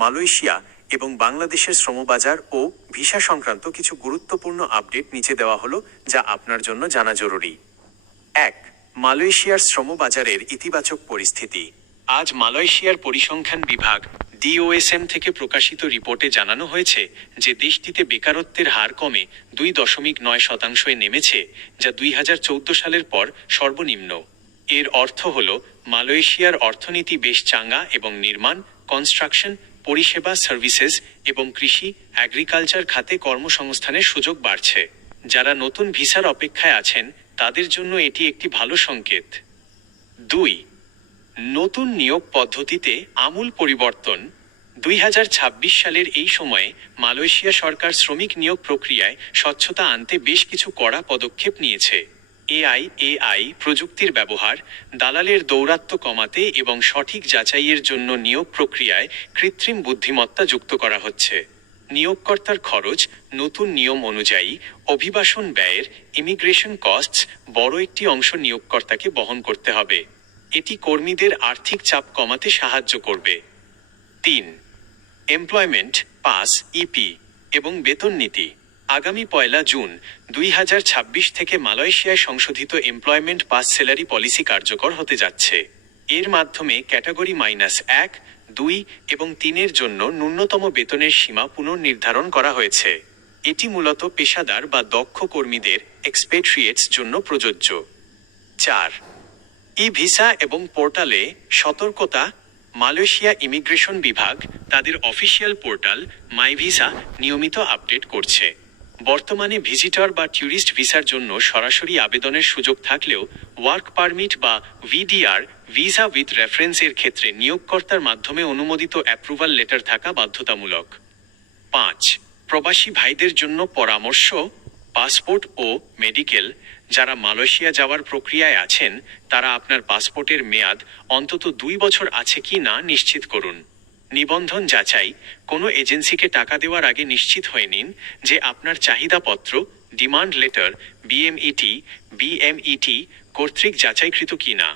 Malaysia এবং বাংলাদেশের শ্রমবাজার ও visa সংক্রান্ত কিছু গুরুত্বপূর্ণ আপডেট নিচে দেওয়া হলো, যা আপনার জন্য জানা জরুরি। ১. মালয়েশিয়ার শ্রমবাজারের ইতিবাচক পরিস্থিতি। আজ মালয়েশিয়ার পরিসংখ্যান বিভাগ DOSM থেকে প্রকাশিত রিপোর্টে জানানো হয়েছে যে দেশটিতে বেকারত্বের হার কমে 2.9% নেমেছে, যা 2014 সালের পর সর্বনিম্ন। এর অর্থ হল মালয়েশিয়ার অর্থনীতি বেশ চাঙ্গা এবং নির্মাণ, কনস্ট্রাকশন, পরিষেবা, সার্ভিসেস এবং কৃষি এগ্রিকালচার খাতে কর্মসংস্থানের সুযোগ বাড়ছে। যারা নতুন ভিসার অপেক্ষায় আছেন তাদের জন্য এটি একটি ভালো সংকেত। ২. নতুন নিয়োগ পদ্ধতিতে আমূল পরিবর্তন। 2026 সালের এই সময়ে মালয়েশিয়া সরকার শ্রমিক নিয়োগ প্রক্রিয়ায় স্বচ্ছতা আনতে বেশ কিছু কড়া পদক্ষেপ নিয়েছে। AI প্রযুক্তির ব্যবহার, দালালের দৌরাত্ম্য কমাতে এবং সঠিক যাচাইয়ের জন্য নিয়োগ প্রক্রিয়ায় কৃত্রিম বুদ্ধিমত্তা যুক্ত করা হচ্ছে। নিয়োগকর্তার খরচ নতুন নিয়ম অনুযায়ী অভিবাসন ব্যয়ের ইমিগ্রেশন কস্টস বড় একটি অংশ নিয়োগকর্তাকে বহন করতে হবে। এটি কর্মীদের আর্থিক চাপ কমাতে সাহায্য করবে। ৩. এমপ্লয়মেন্ট পাস ইপি এবং বেতন নীতি। আগামী 1 জুন 2026 থেকে মালয়েশিয়ায় সংশোধিত এমপ্লয়মেন্ট পাস স্যালারি পলিসি কার্যকর হতে যাচ্ছে। এর মাধ্যমে ক্যাটাগরি -1, 2 এবং 3-এর জন্য ন্যূনতম বেতনের সীমা পুনর্নির্ধারণ করা হয়েছে। এটি মূলত পেশাদার বা দক্ষ কর্মীদের এক্সপেট্রিয়েটস জন্য প্রযোজ্য। ৪. ভিসা এবং পোর্টালে সতর্কতা। মালয়েশিয়া ইমিগ্রেশন বিভাগ তাদের অফিসিয়াল পোর্টাল মাই ভিসা নিয়মিত আপডেট করছে। বর্তমানে ভিজিটর বা ট্যুরিস্ট ভিসার জন্য সরাসরি আবেদনের সুযোগ থাকলেও ওয়ার্ক পারমিট বা VDR ভিসা উইথ রেফারেন্সের ক্ষেত্রে নিয়োগকর্তার মাধ্যমে অনুমোদিত অ্যাপ্রুভাল লেটার থাকা বাধ্যতামূলক। ৫. প্রবাসী ভাইদের জন্য পরামর্শ। পাসপোর্ট ও মেডিকেল। যারা মালয়েশিয়া যাওয়ার প্রক্রিয়ায় আছেন তারা আপনার পাসপোর্টের মেয়াদ অন্তত 2 বছর আছে কি না নিশ্চিত করুন। নিবন্ধন যাচাই। কোনো এজেন্সিকে টাকা দেওয়ার আগে নিশ্চিত হয়ে নিন যে আপনার চাহিদাপত্র ডিমান্ড লেটার BMET কর্তৃক যাচাইকৃত কিনা।